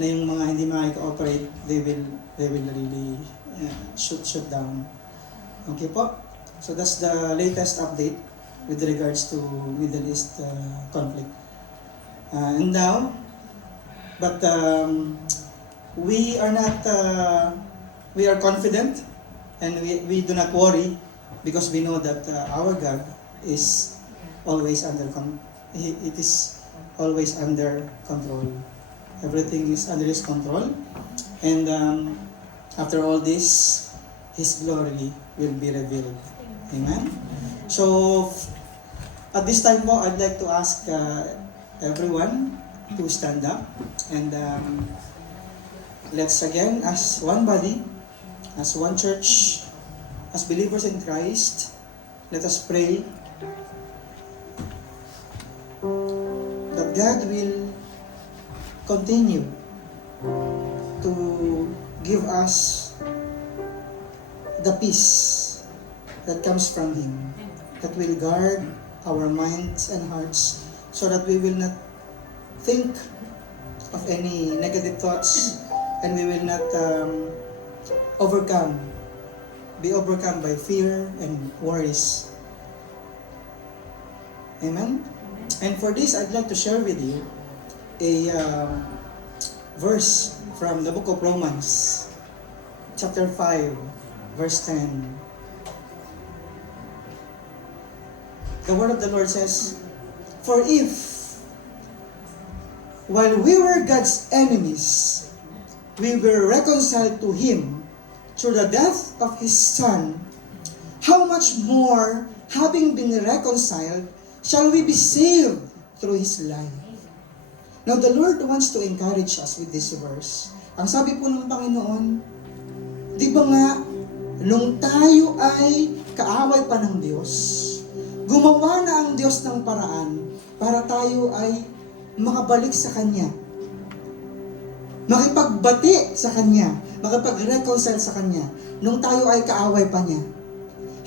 na yung mga hindi makika-operate, they will really shoot down. Okay po? So that's the latest update with regards to Middle East conflict. And now, but we are not, we are confident and we do not worry because we know that our God is always it is always under control. Everything is under His control, and after all this, His glory will be revealed. Amen? So, at this time po, I'd like to ask everyone to stand up, and let's again, as one body, as one church, as believers in Christ, let us pray that God will continue to give us the peace that comes from Him, that will guard our minds and hearts so that we will not think of any negative thoughts and we will not be overcome by fear and worries. Amen? And for this, I'd like to share with you a verse from the book of Romans, chapter 5, verse 10. The word of the Lord says, "For if, while we were God's enemies, we were reconciled to Him through the death of His Son, how much more, having been reconciled, shall we be saved through His life?" Now, the Lord wants to encourage us with this verse. Ang sabi po ng Panginoon, di ba nga, nung tayo ay kaaway pa ng Diyos, gumawa na ang Diyos ng paraan para tayo ay makabalik sa Kanya, makipagbati sa Kanya, makipag-reconcile sa Kanya, nung tayo ay kaaway pa niya.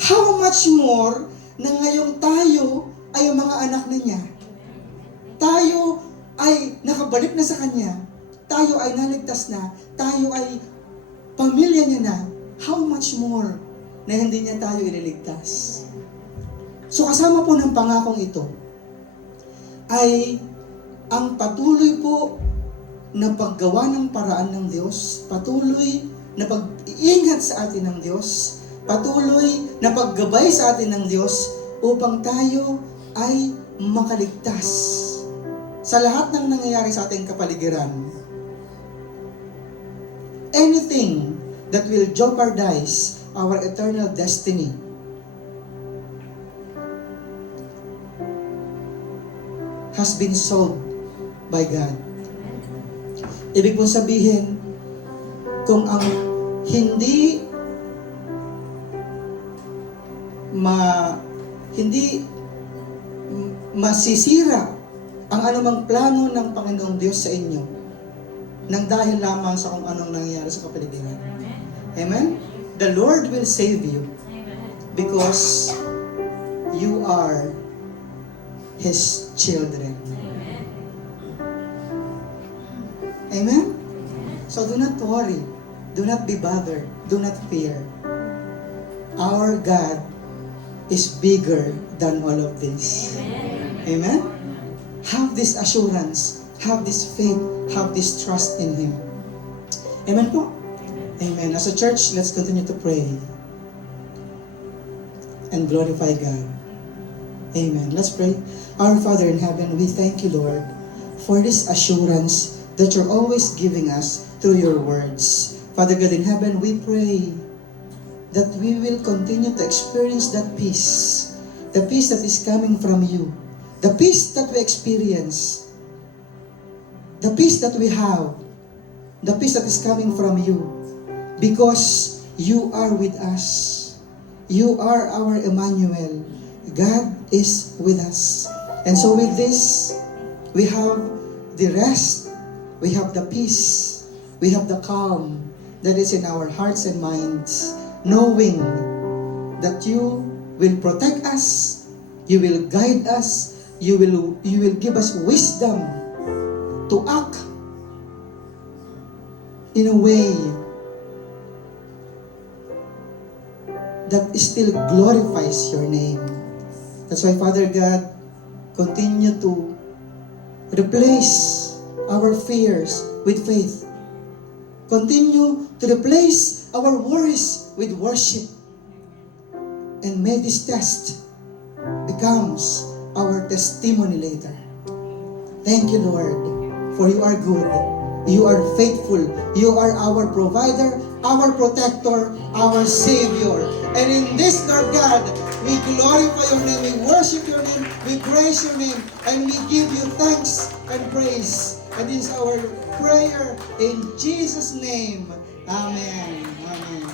How much more na ngayong tayo ay mga anak na niya? Tayo ay nakabalik na sa Kanya, tayo ay naligtas na, tayo ay pamilya niya na, how much more na hindi niya tayo ililigtas? So kasama po ng pangakong ito ay ang patuloy po na paggawa ng paraan ng Diyos, patuloy na pag-iingat sa atin ng Diyos, patuloy na paggabay sa atin ng Diyos upang tayo ay makaligtas sa lahat ng nangyayari sa ating kapaligiran. Anything that will jeopardize our eternal destiny has been solved by God. Ibig pong sabihin, kung ang hindi masisira ang anumang plano ng Panginoong Diyos sa inyo nang dahil lamang sa kung anong nangyayari sa kapaligiran. Amen? The Lord will save you because you are His children. Amen? So do not worry. Do not be bothered. Do not fear. Our God is bigger than all of this. Amen? Have this assurance. Have this faith. Have this trust in Him. Amen po? Amen. As a church, let's continue to pray and glorify God. Amen. Let's pray. Our Father in heaven, we thank you, Lord, for this assurance that you're always giving us through your words. Father God in heaven, we pray that we will continue to experience that peace, the peace that is coming from you, the peace that we experience, the peace that we have, the peace that is coming from you, because you are with us. You are our Emmanuel. God is with us. And so with this, we have the rest, we have the peace, we have the calm that is in our hearts and minds, knowing that you will protect us, you will guide us, you will give us wisdom to act in a way that still glorifies your name. That's why, Father God, continue to replace our fears with faith. Continue to replace our worries with worship. And may this test becomes our testimony later. Thank you, Lord, for you are good. You are faithful. You are our provider, our protector, our Savior. And in this, Lord God, we glorify your name, we worship your name, we praise your name, and we give you thanks and praise. And this is our prayer in Jesus' name. Amen. Amen.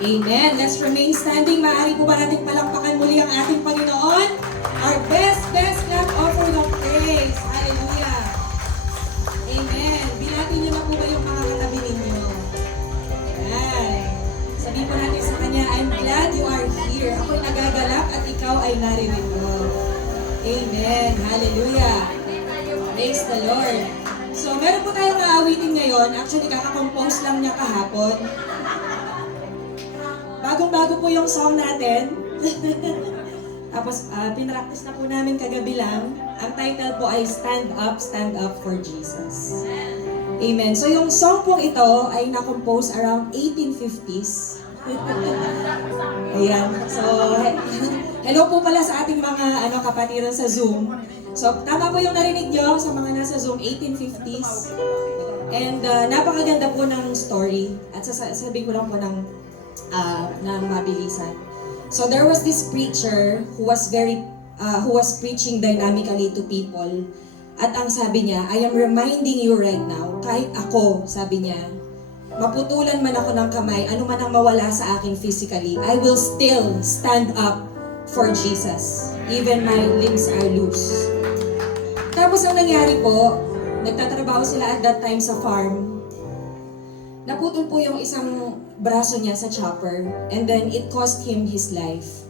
Amen. Let's remain standing. Maaari po ba natin palakpakan muli ang ating Panginoon? Our best clap offering of praise. Hallelujah. Amen. Binati niyo na po ba yung mga katabi ninyo? Ayan. Sabihin po natin sa Kanya, I'm glad you are here. Ako'y nagagalak at ikaw ay naririto. Amen. Hallelujah. Praise the Lord. So, meron po tayong aawitin ngayon. Actually, kakakompose lang niya kahapon. Bagong-bago po yung song natin. Tapos, pinractice na po namin kagabi lang. Ang title po ay Stand Up for Jesus. Amen. So, yung song pong ito ay na-compose around 1850s. Ayan. So, hello po pala sa ating mga kapatiran sa Zoom. So, tama po yung narinig nyo sa mga nasa Zoom, 1850s. And napakaganda po ng story. At sasabihin ko lang po ng mabilisan. So there was this preacher who was preaching dynamically to people. At ang sabi niya, I am reminding you right now, kahit ako, sabi niya, maputulan man ako ng kamay, ano man ang mawala sa akin physically, I will still stand up for Jesus. Even my limbs are loose. Tapos ang nangyari po, nagtatrabaho sila at that time sa farm. Naputol po yung isang braso niya sa chopper and then it cost him his life.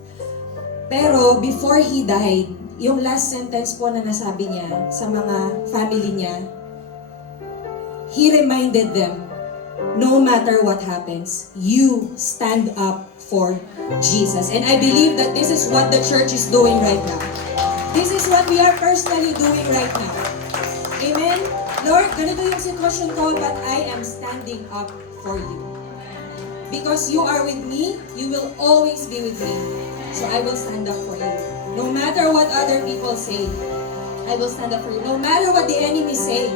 Pero before he died, yung last sentence po na nasabi niya sa mga family niya, he reminded them, no matter what happens, you stand up for Jesus. And I believe that this is what the church is doing right now. This is what we are personally doing right now. Amen? Lord, ganito yung sitwasyon ko, but I am standing up for you. Because you are with me, you will always be with me. So I will stand up for you. No matter what other people say, I will stand up for you. No matter what the enemy say,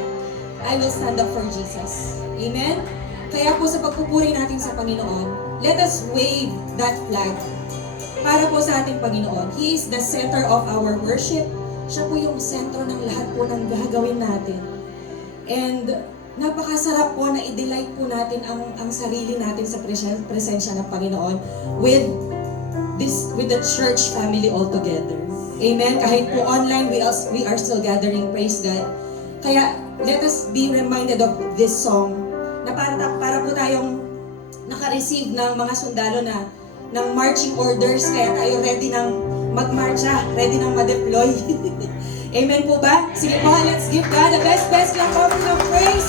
I will stand up for Jesus. Amen? Kaya po sa pagpupuri natin sa Panginoon, let us wave that flag para po sa ating Panginoon. He is the center of our worship. Siya po yung sentro ng lahat po ng gagawin natin. And napakasarap po na i-delight po natin ang sarili natin sa presensya ng Panginoon with the church family all together. Amen? Kahit po online, we are still gathering, praise God. Kaya let us be reminded of this song na para po tayong naka-receive ng mga sundalo ng marching orders, kaya tayo ready ng magmarcha, ready ng ma-deploy. Amen po ba? Sige po, let's give God the best clap offering of praise.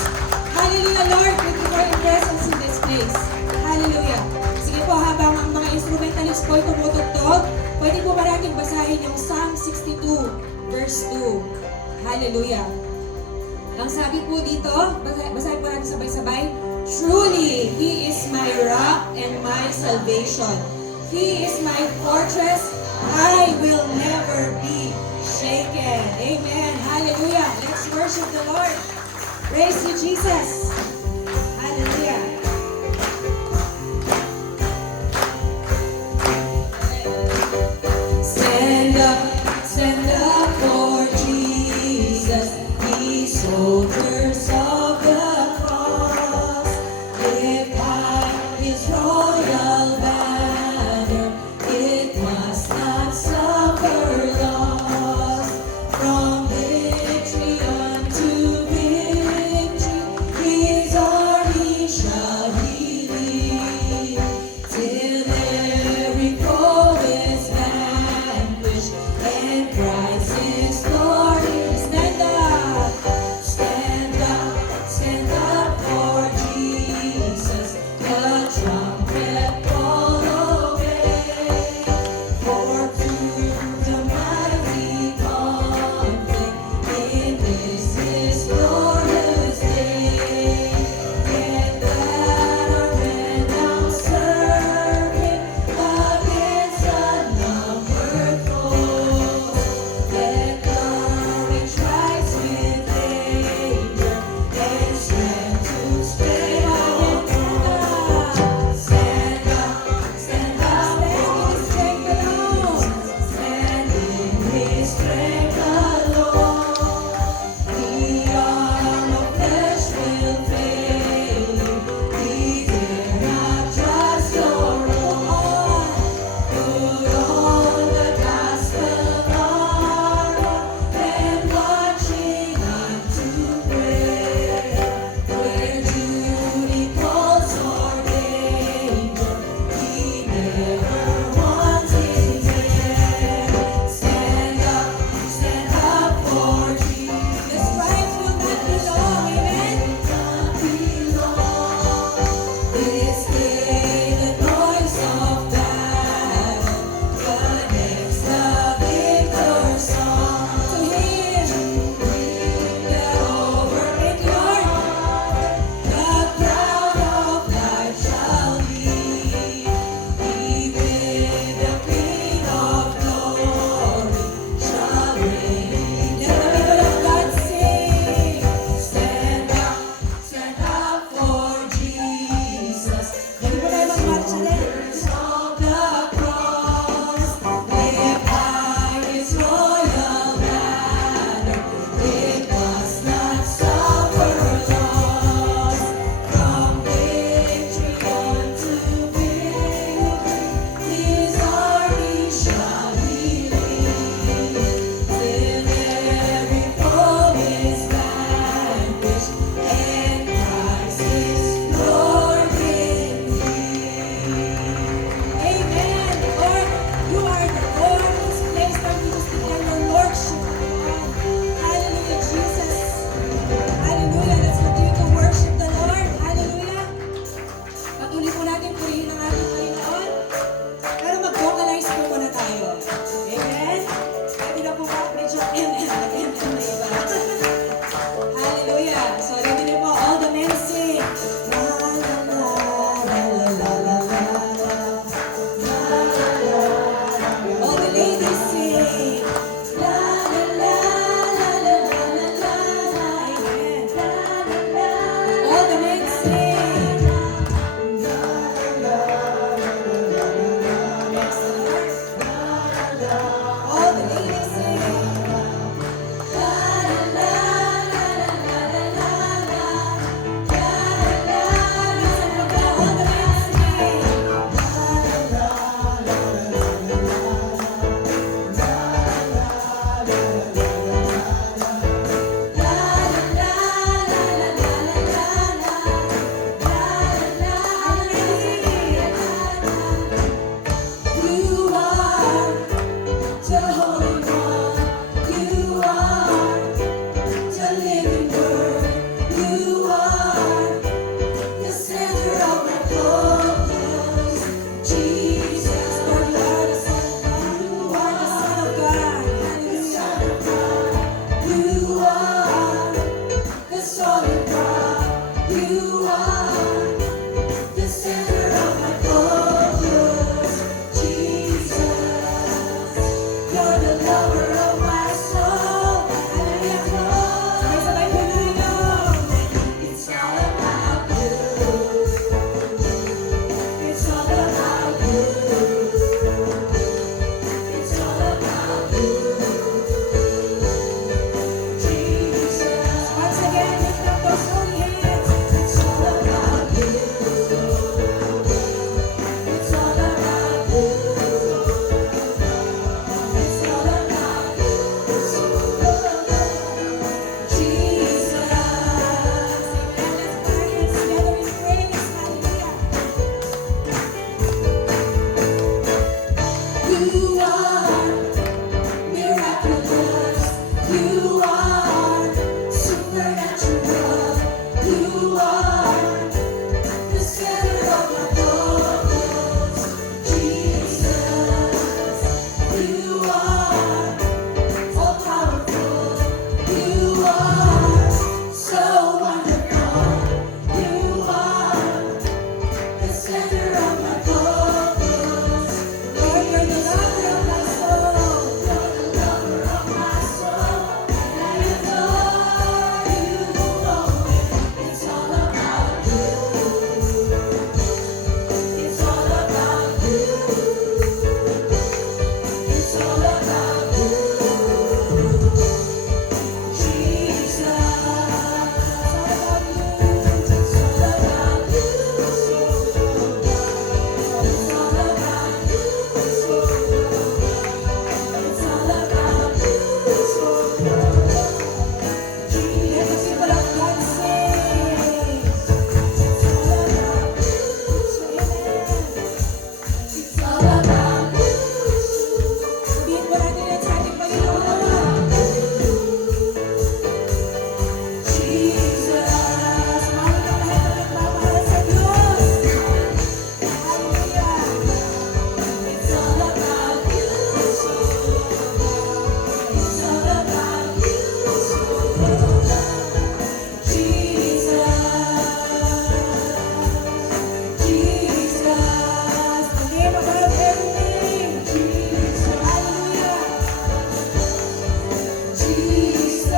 Hallelujah, Lord. Thank you for your presence in this place. Hallelujah. Sige po, habang ang mga instrumentalist po ay tumutugtog, pwede po ba natin basahin yung Psalm 62, verse 2. Hallelujah. Ang sabi po dito, basahin po natin sabay-sabay, truly, He is my rock and my salvation. He is my fortress. I will never be shaken. Amen. Hallelujah. Let's worship the Lord. Praise you, Jesus. Hallelujah. Stand up for Jesus. He soldiers of the cross. Lift high His royal banner. It must not suffer loss. From victory unto victory, His army shall He lead, till every foe is vanquished and Christ is glory. Stand Mahal na lahat ng nagmamahal sa Diyos. Hallelujah. It's all about you. It's all about you. Jesus, the name above every name. Hallelujah. Jesus.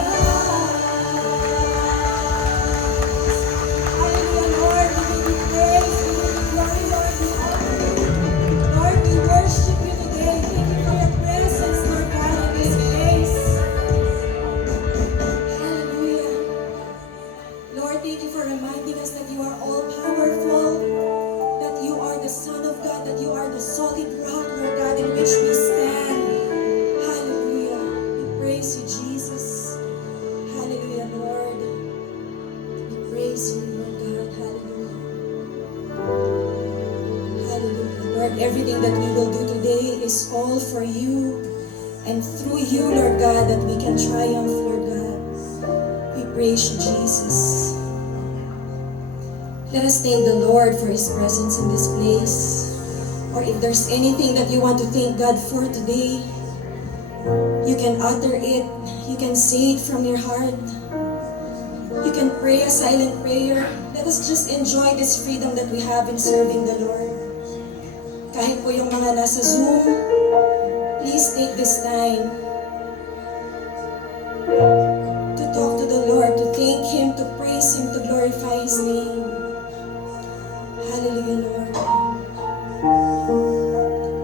Hallelujah, Lord. We give you praise. We give you glory, Lord. We honor you. Lord, we worship you today. Thank you for your presence, Lord God, in this place. Hallelujah. Lord, thank you for reminding us that you are all powerful, that you are the Son of God, that you are the solid rock, Lord God, in which we stand. Hallelujah. We praise you, Jesus. Hallelujah, Lord. We praise you, Lord God. Hallelujah. Hallelujah. Lord, everything that we will do today is all for you and through you, Lord God, that we can triumph, Lord God. We praise you, Jesus. Let us thank the Lord for His presence in this place. Or if there's anything that you want to thank God for today, you can utter it. You can say it from your heart. You can pray a silent prayer. Let us just enjoy this freedom that we have in serving the Lord. Kahit po yung mga nasa Zoom, please take this time to talk to the Lord, to thank Him, to praise Him, to glorify His name. Hallelujah, Lord.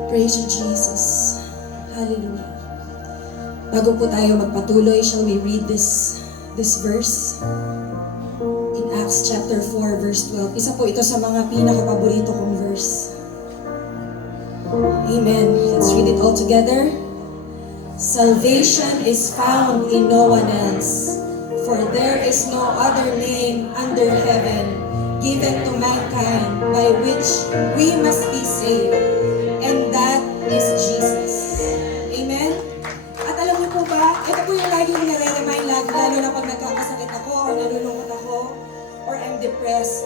Praise you, Jesus. Hallelujah. Bago po tayo magpatuloy, shall we read this verse? In Acts chapter 4, verse 12. Isa po ito sa mga pinaka-paborito kong verse. Amen. Let's read it all together. Salvation is found in no one else, for there is no other name under heaven given to mankind by which we must be saved, and that is Jesus. Amen? At alam niyo po ba, ito po yung lagi yung nare-remind lalo na pag nagkakasakit ako or nalulungkot ako or I'm depressed.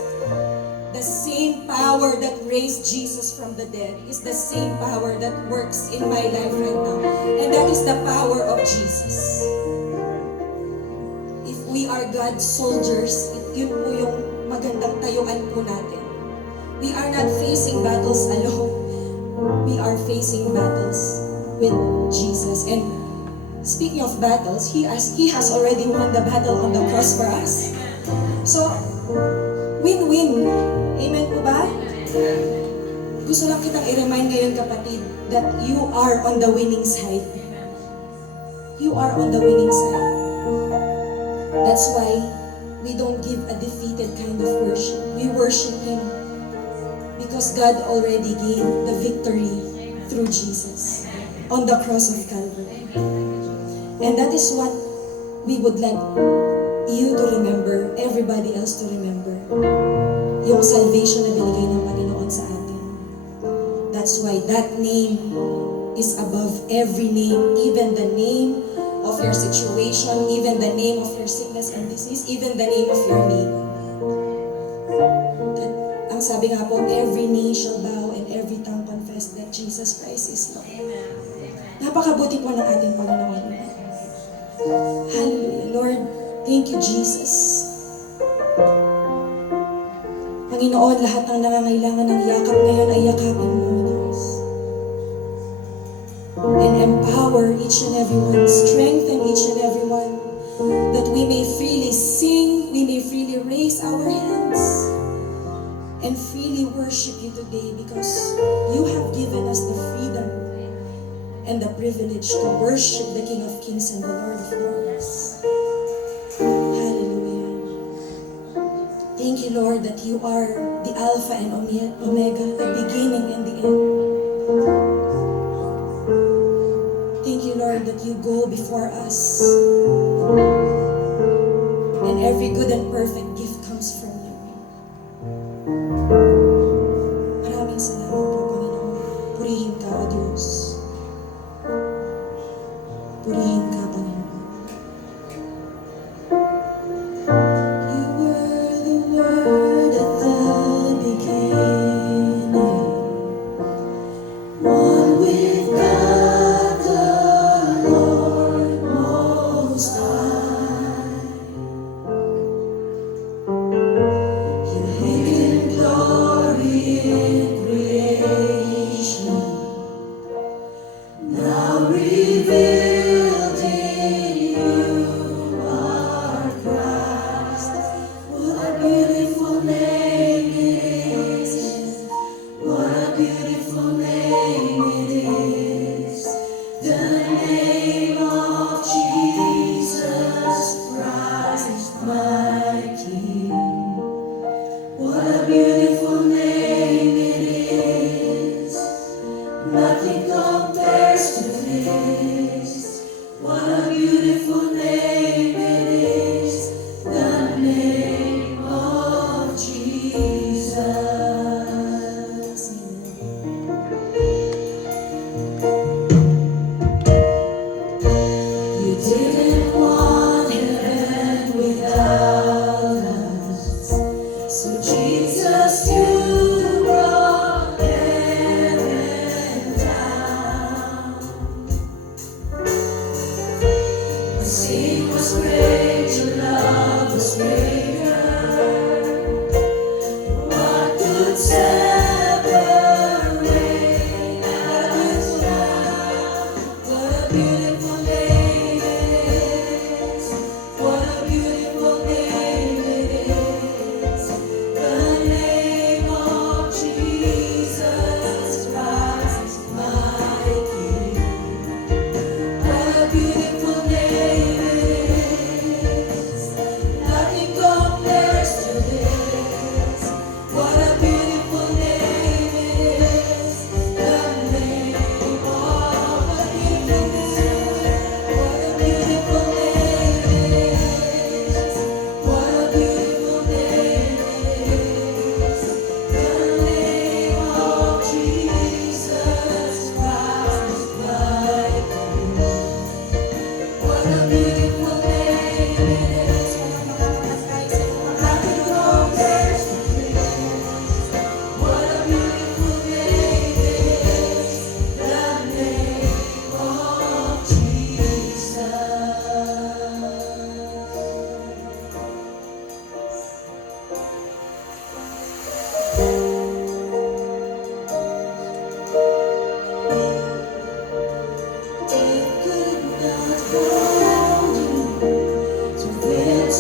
The same power that raised Jesus from the dead is the same power that works in my life right now. And that is the power of Jesus. If we are God's soldiers, yun po yung magandang tayuan po natin. We are not facing battles alone. We are facing battles with Jesus. And speaking of battles, He has already won the battle on the cross for us. So, win-win. Amen po ba? Gusto lang kitang i-remind ngayon, kapatid, that you are on the winning side. You are on the winning side. That's why we don't give a defeated kind of worship. We worship Him because God already gave the victory through Jesus on the cross of Calvary. And that is what we would like you to remember, everybody else to remember. Yung salvation na binigay ng Panginoon sa atin. That's why that name is above every name, even the name of your situation, even the name of your sickness and disease, even the name of your need. That, ang sabi nga po, every knee shall bow and every tongue confess that Jesus Christ is Lord. Napakabuti po ng ating Panginoon. Hallelujah. Lord, thank you, Jesus. Panginoon, lahat ng nangangailangan ng yakap ngayon ay yakapin mo, Diyos. And empower each and every one, strengthen each and every one, that we may freely sing, we may freely raise our hands, and freely worship you today because you have given us the freedom and the privilege to worship the King of Kings and the Lord of Lords. Hallelujah. Thank you, Lord, that you are the Alpha and Omega, the beginning and the end. Thank you, Lord, that you go before us. And every good and perfect gift comes from you. Maraming salamat po, Panginoon. Purihin ka, O Diyos. Purihin ka, Panginoon.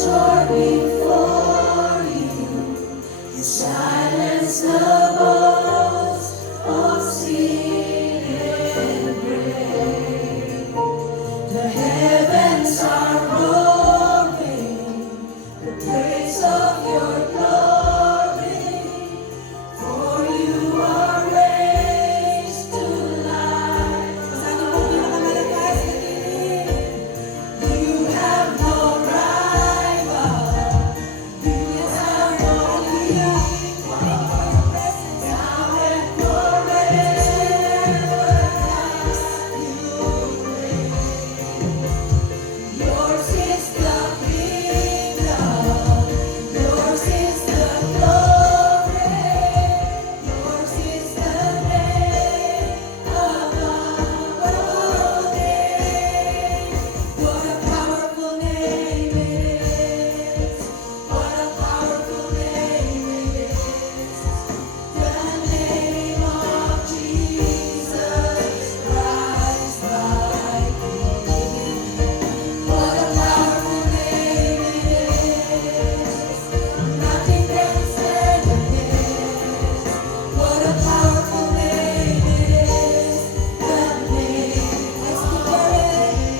soar before you. You silence the boast of sin and grave. The heavens are roaring the praise of your glory. For you are raised to life. Sabi mo, pinakamalakas na tinig. You have no rival. You have no equal. Now and forever, you reign. Yours is the kingdom. Yours is the glory. Yours is the name above all names. What a powerful name it is. What a powerful name it is. The name of Jesus Christ, my King. What a powerful name it is. Nothing can stand against. What a powerful name it is. The name. Let's declare it.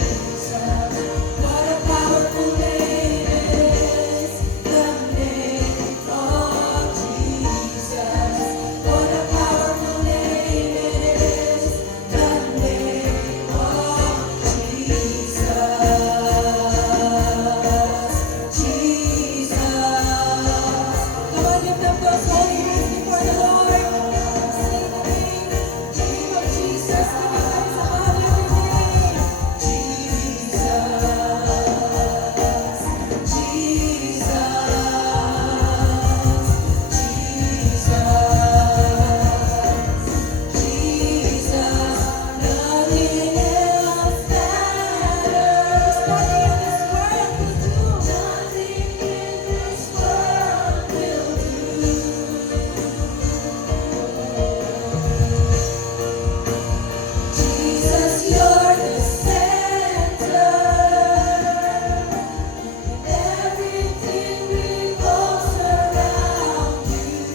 What a powerful name it is. The name of Jesus. What a powerful name it is. The name of Jesus. Come on, lift up those holy hands before the Lord. Sing the name of Jesus. Give Him praise above everything. Jesus. Nothing else matters. Nothing in this world will do. Nothing in this world will do. Jesus, you're the center. Everything revolves around you.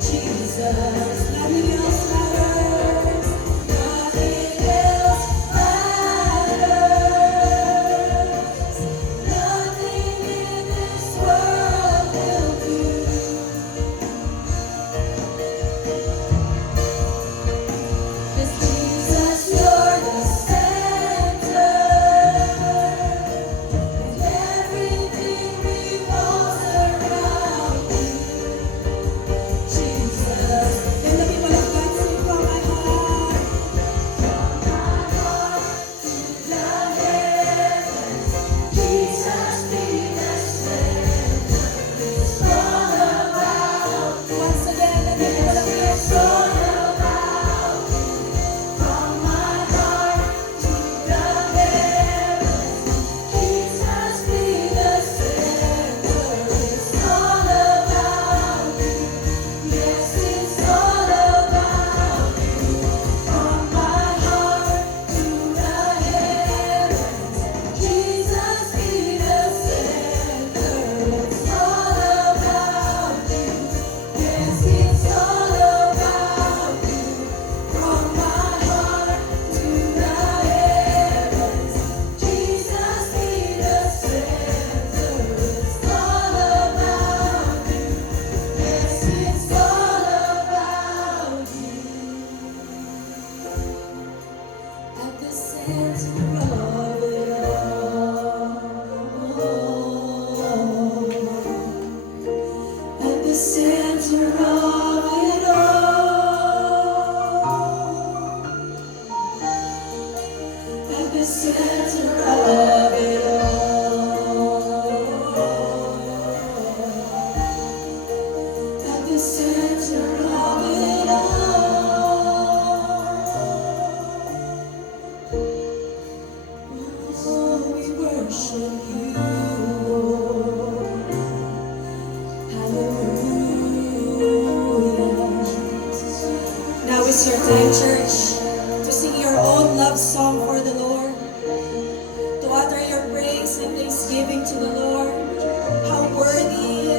Jesus, nothing else matters. Nothing else matters. Nothing in this world will do. Cause Jesus, you're the center. And everything revolves around you. Jesus. And the people of God sing from my heart. From my heart to the heavens. Jesus be the center. It's all about. Once again, the people of God. It's all about. From my heart to the heavens. Jesus be the center. It's all about you. Yes, it's all about you. From my heart to the heavens, Jesus be the center. It's all about you. Yes, it's all about you. From my heart to the heavens, Jesus be the center. It's all about you. Yes, it's all about you. At the center of it all.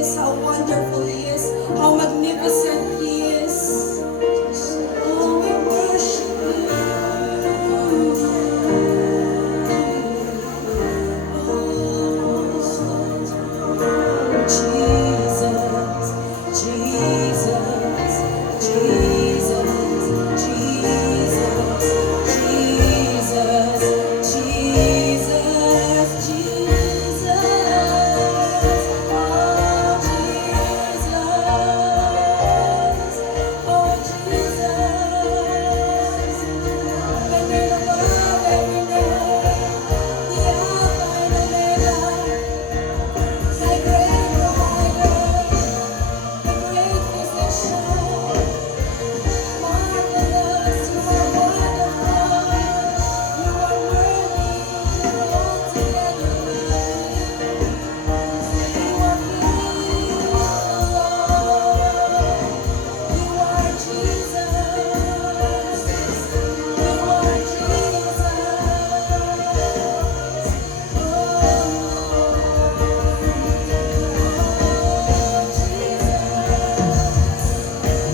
is, how wonderful He is, how magnificent He is. Oh, we worship You. Jesus, Jesus, Jesus, Jesus, Jesus, Jesus, Jesus, oh Jesus, oh Jesus, the name above every name, the Alpha and Omega, my great provider, the great physician. Marvelous, you are wonderful, you are worthy, you are altogether lovely, you are beautiful, you are Jesus, you are Jesus,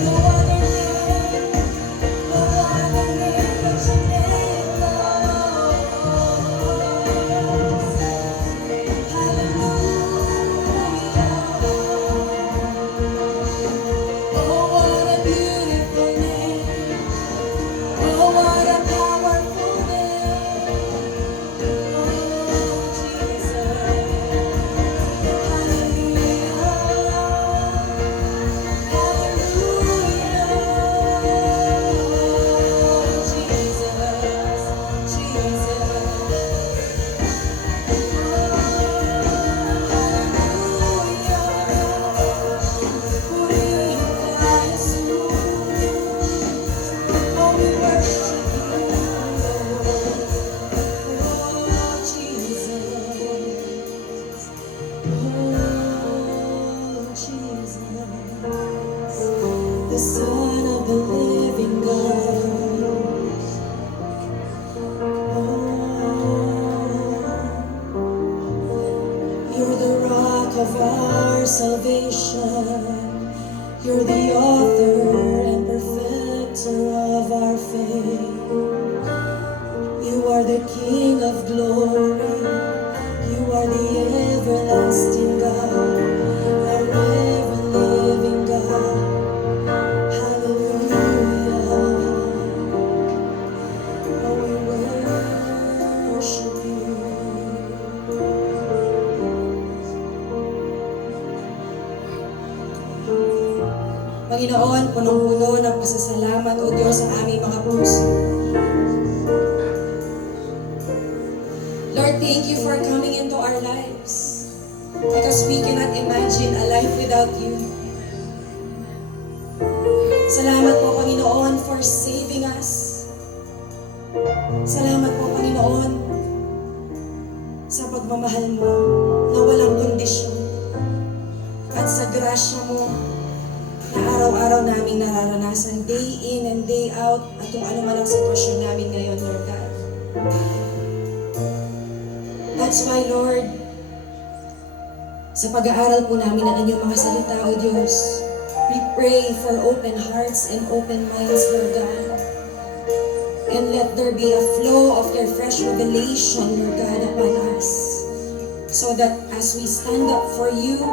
no other name. No other name but your name, Lord. Hallelujah. Oh, what a beautiful name. Oh, what a powerful name. Oh, Jesus. Hallelujah. The Son of the living God. You're the rock of our salvation. You're the author and perfecter of our faith. You are the King of glory. You are the everlasting God, our ever living God. Hallelujah. Oh, we worship You. Panginoon, punong-puno ng pasasalamat, O Diyos, sa aming mga puso. Lord, thank You for coming into our lives because we cannot imagine a life without You. Salamat po, Panginoon, for saving us. Salamat po, Panginoon, sa pagmamahal Mo na walang kondisyon at sa grasya Mo na araw-araw naming nararanasan, day in and day out, at kung ano man ang sitwasyon namin ngayon, Lord God. That's why, Lord, sa pag-aaral po namin ng Inyong mga salita, O Diyos, we pray for open hearts and open minds, Lord God. And let there be a flow of Your fresh revelation, Lord God, upon us. So that as we stand up for You,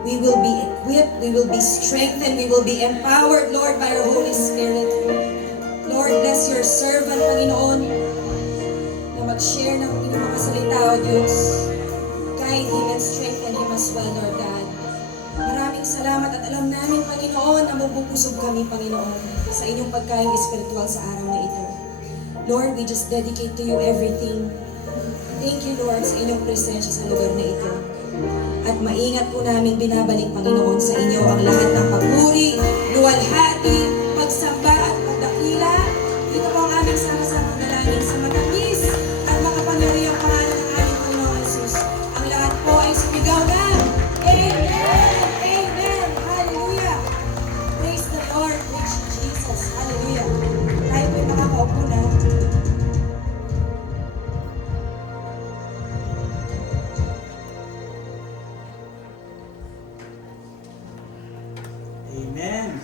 we will be equipped, we will be strengthened, we will be empowered, Lord, by Your Holy Spirit. Lord, bless Your servant, Panginoon, na mag-share ng Inyong mga salita, O Diyos. Guide him and strengthen him as well, Lord God. Maraming salamat at alam namin, Panginoon, na mabubusog kami, Panginoon, sa Inyong pagkain espiritual sa araw na ito. Lord, we just dedicate to You everything. Thank You, Lord, sa Inyong presensya sa lugar na ito. At maingat po namin binabalik, Panginoon, sa Inyo ang lahat ng papuri, luwalhati, pagsamba at pagdakila. Ito po ang aming sama-sama dalangin sa matamis at makapangyarihang pangalan ng aming Panginoong Jesus. Ang lahat po ay sumigaw na, Amen! Amen! Hallelujah! Praise the Lord! Praise Jesus! Hallelujah! Tayo po'y makakaupo na.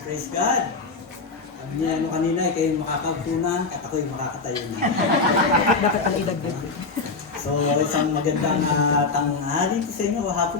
Praise God. Sabi niya ano kanina, kayo makakaupo na at ako'y makakatayo na. Bakit ang idagdag? So, isang magandang tanghali po sa inyo o hapon